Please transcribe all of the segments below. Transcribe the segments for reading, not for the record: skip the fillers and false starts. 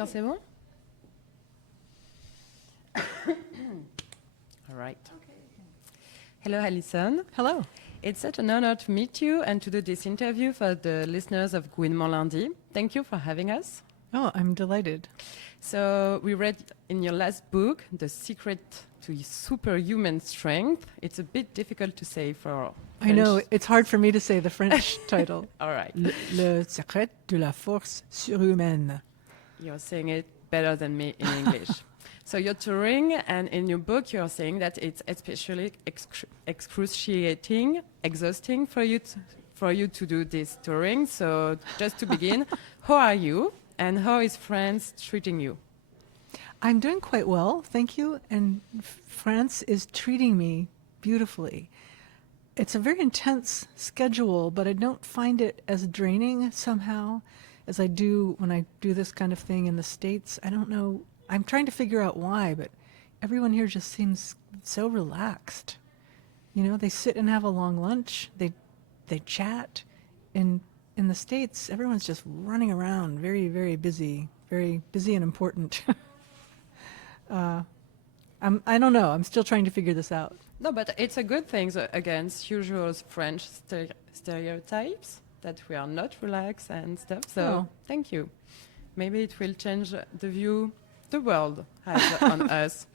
Quand c'est bon? All right. Hello, Alison. Hello. It's such an honor to meet you and to do this interview for the listeners of Gouinement Lundi. Thank you for having us. Oh, I'm delighted. So we read in your last book, The Secret to Superhuman Strength. It's a bit difficult to say for French. I know, it's hard for me to say the French title. All right. Le secret de la force surhumaine. You're saying it better than me in English. So you're touring, and in your book you're saying that it's especially excruciating, exhausting for you to do this touring. So just to begin, how are you, and how is France treating you? I'm doing quite well, thank you, and France is treating me beautifully. It's a very intense schedule, but I don't find it as draining somehow as I do when I do this kind of thing in the States. I don't know. I'm trying to figure out why, but everyone here just seems so relaxed. You know, they sit and have a long lunch. They chat. In the States, everyone's just running around, very, very busy and important. I don't know. I'm still trying to figure this out. No, but it's a good thing against usual French stereotypes that we are not relaxed and stuff. So thank you. Maybe it will change the view the world has on us.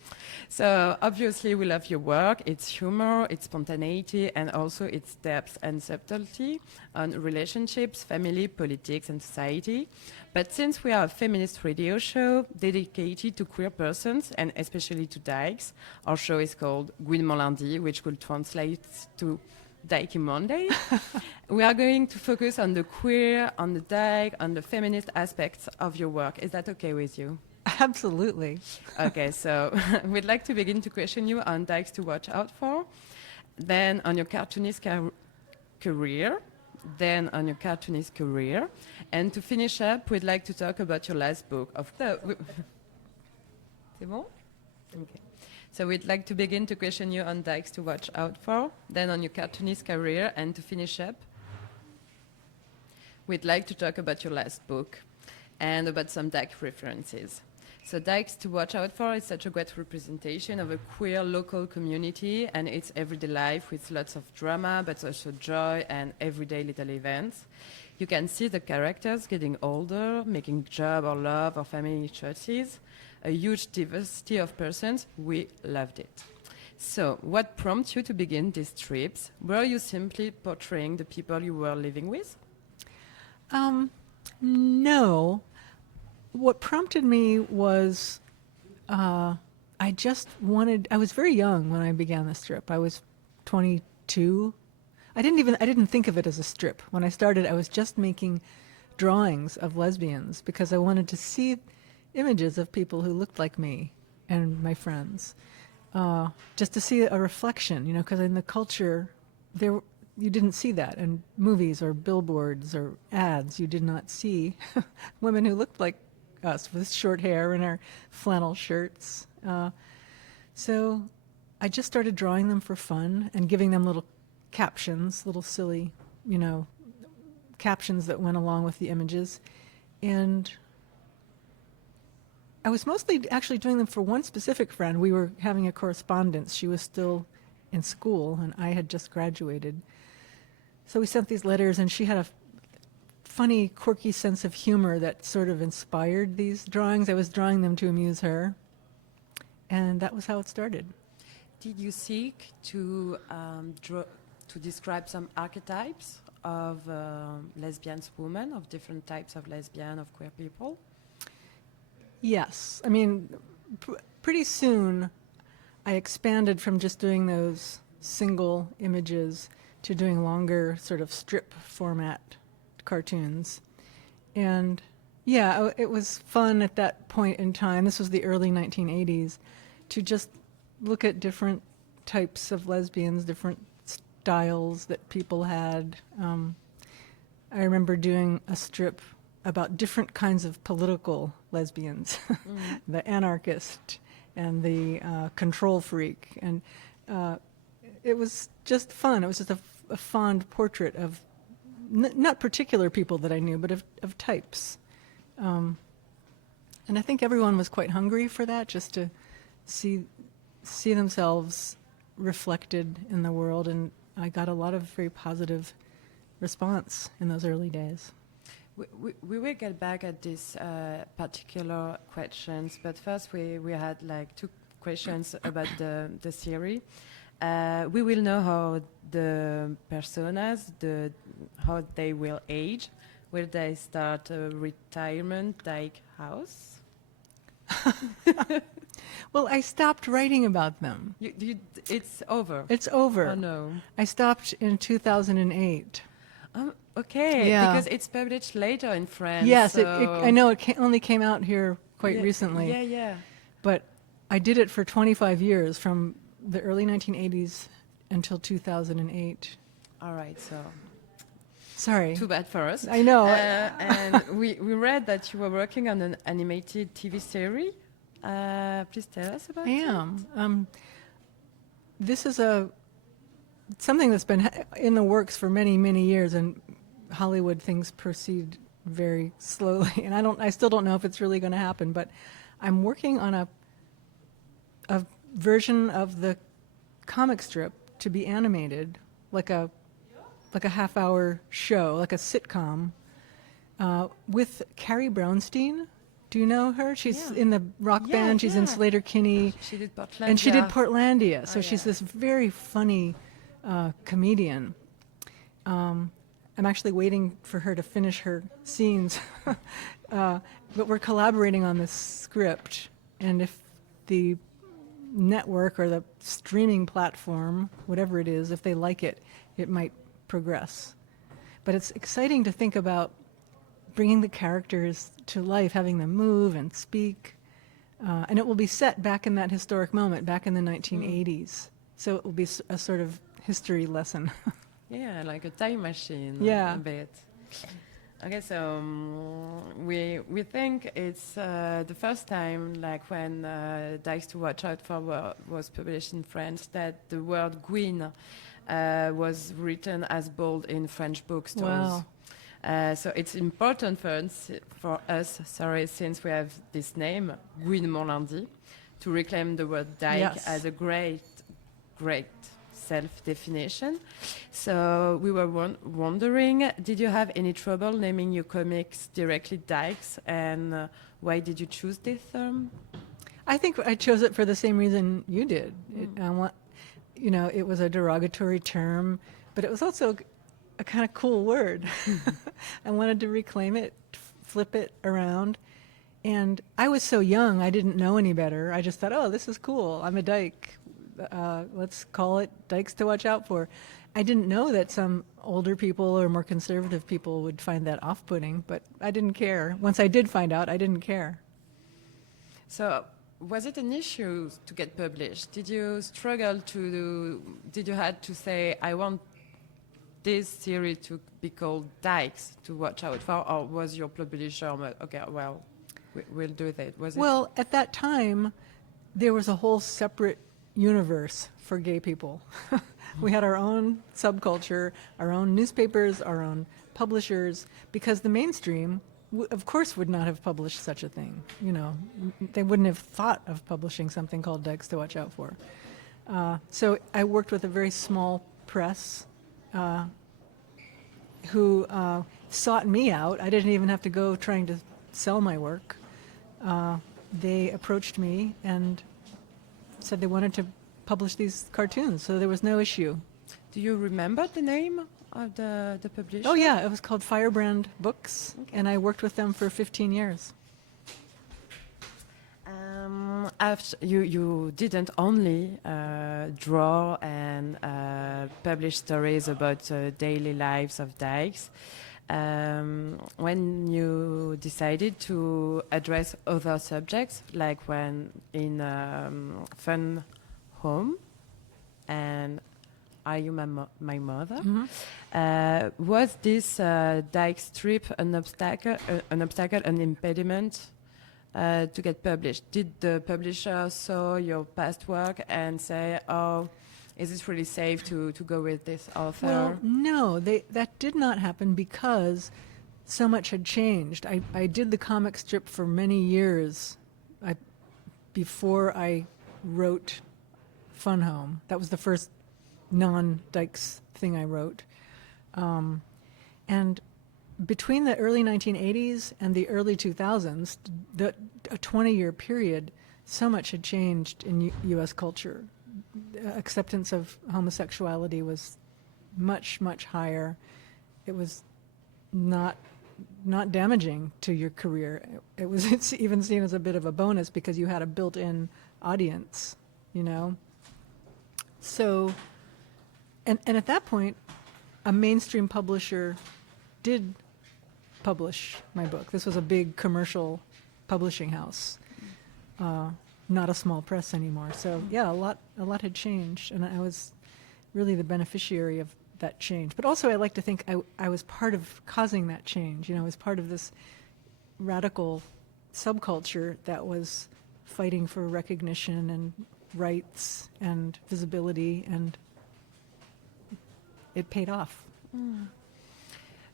So obviously we love your work, its humor, its spontaneity, and also its depth and subtlety on relationships, family, politics, and society. But since we are a feminist radio show dedicated to queer persons, and especially to dykes, our show is called Gouinement Lundi, which could translate to Dykey Monday. We are going to focus on the queer, on the dyke, on the feminist aspects of your work. Is that okay with you? Absolutely. Okay, so we'd like to begin to question you on dykes to watch out for, then on your cartoonist career, and to finish up, we'd like to talk about your last book. C'est bon? Okay. So we'd like to begin to question you on dykes to watch out for, then on your cartoonist career, and to finish up, we'd like to talk about your last book and about some dyke references. So Dykes to Watch Out For is such a great representation of a queer local community and its everyday life with lots of drama, but also joy and everyday little events. You can see the characters getting older, making job or love or family choices, a huge diversity of persons. We loved it. So what prompted you to begin these trips? Were you simply portraying the people you were living with? No. What prompted me was I was very young when I began the strip. I was 22. I didn't think of it as a strip. When I started, I was just making drawings of lesbians because I wanted to see images of people who looked like me and my friends. Just to see a reflection, because in the culture, you didn't see that. In movies or billboards or ads, you did not see women who looked like us with short hair and our flannel shirts. So I just started drawing them for fun and giving them little captions, little silly, captions that went along with the images. And I was mostly actually doing them for one specific friend. We were having a correspondence. She was still in school and I had just graduated. So we sent these letters and she had a funny, quirky sense of humor that sort of inspired these drawings. I was drawing them to amuse her, and that was how it started. Did you seek to describe some archetypes of lesbians, women, of different types of lesbian, of queer people? Yes. I mean, pretty soon I expanded from just doing those single images to doing longer sort of strip format cartoons. And yeah, it was fun at that point in time, this was the early 1980s, to just look at different types of lesbians, different styles that people had. I remember doing a strip about different kinds of political lesbians, the anarchist and the control freak. And it was just fun. It was just a fond portrait of not particular people that I knew, but of types. And I think everyone was quite hungry for that, just to see themselves reflected in the world. And I got a lot of very positive response in those early days. We will get back at these particular questions, but first we had like 2 questions about the series. We will know how the personas, how they will age. Will they start a retirement like house? Well, I stopped writing about them. It's over. It's over. Oh no. I stopped in 2008. Okay, Yeah. because it's published later in France. Yes, so I know it only came out here quite recently. Yeah, yeah. But I did it for 25 years, from the early 1980s until 2008. All right, so Sorry. too bad for us. I know. And we read that you were working on an animated TV series. Please tell us about I it. am. This is something that's been in the works for many, many years, and Hollywood things proceed very slowly. And I still don't know if it's really going to happen, but I'm working on a version of the comic strip to be animated, like a half-hour show, like a sitcom, with Carrie Brownstein. Do you know her? She's in the rock band. She's in Slater-Kinney. She did Portlandia. And she did Portlandia. So Oh, she's yeah. this very funny comedian. I'm actually waiting for her to finish her scenes. But we're collaborating on this script. And if the network or the streaming platform, whatever it is, if they like it, it might progress. But it's exciting to think about bringing the characters to life, having them move and speak. And it will be set back in that historic moment, back in the 1980s. So it will be a sort of history lesson. Yeah, like a time machine. Yeah. A bit. Okay, so we think it's the first time, like when Dykes to Watch Out For was published in France, that the word Gwyn was written as bold in French bookstores. Wow. So it's important for us, since we have this name, Gwyn Morlandy, to reclaim the word dyke as a great self-definition. So we were wondering, did you have any trouble naming your comics directly dykes, and why did you choose this term? I think I chose it for the same reason you did. It was a derogatory term, but it was also a kind of cool word. I wanted to reclaim it, flip it around. And I was so young, I didn't know any better. I just thought, oh, this is cool. I'm a dyke. Let's call it Dykes to Watch Out For. I didn't know that some older people or more conservative people would find that off-putting, but I didn't care. Once I did find out, I didn't care. So was it an issue to get published? Did you struggle did you had to say, I want this series to be called Dykes to Watch Out For, or was your publisher, okay, well, we'll do that? Well, at that time, there was a whole separate universe for gay people. We had our own subculture, our own newspapers, our own publishers, because the mainstream, of course, would not have published such a thing. They wouldn't have thought of publishing something called Dykes to Watch Out For. So I worked with a very small press who sought me out. I didn't even have to go trying to sell my work. They approached me and said they wanted to publish these cartoons, so there was no issue. Do you remember the name of the publisher? Oh yeah, it was called Firebrand Books, and I worked with them for 15 years. After you didn't only draw and publish stories about daily lives of dykes. When you decided to address other subjects, like when in Fun Home and Are You My Mother, was this dyke strip an obstacle, an impediment to get published? Did the publisher saw your past work and say, oh, is it really safe to go with this author? Well, no, that did not happen because so much had changed. I did the comic strip for many years before I wrote Fun Home. That was the first non-Dykes thing I wrote. And between the early 1980s and the early 2000s, a 20-year period, so much had changed in U.S. culture. Acceptance of homosexuality was much, much higher. It was not damaging to your career. It's even seen as a bit of a bonus because you had a built-in audience, you know. So, and at that point, a mainstream publisher did publish my book. This was a big commercial publishing house, not a small press anymore. So yeah, a lot had changed, and I was really the beneficiary of that change. But also, I like to think I was part of causing that change. You know, I was part of this radical subculture that was fighting for recognition and rights and visibility, and it paid off. Mm.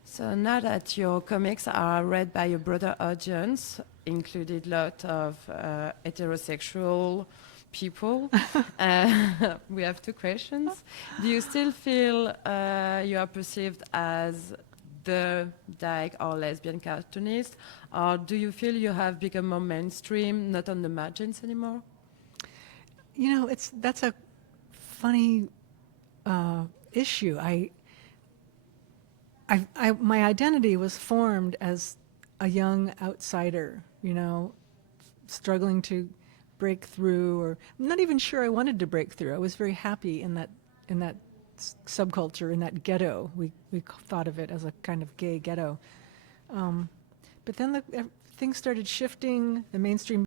So now that your comics are read by a broader audience, included a lot of heterosexual people, we have two questions. Do you still feel you are perceived as the dyke or lesbian cartoonist, or do you feel you have become more mainstream, not on the margins anymore? You know, that's a funny issue. My identity was formed as a young outsider, you know, struggling to break through, or I'm not even sure I wanted to break through. I was very happy in that subculture, in that ghetto. We thought of it as a kind of gay ghetto. But then things started shifting. The mainstream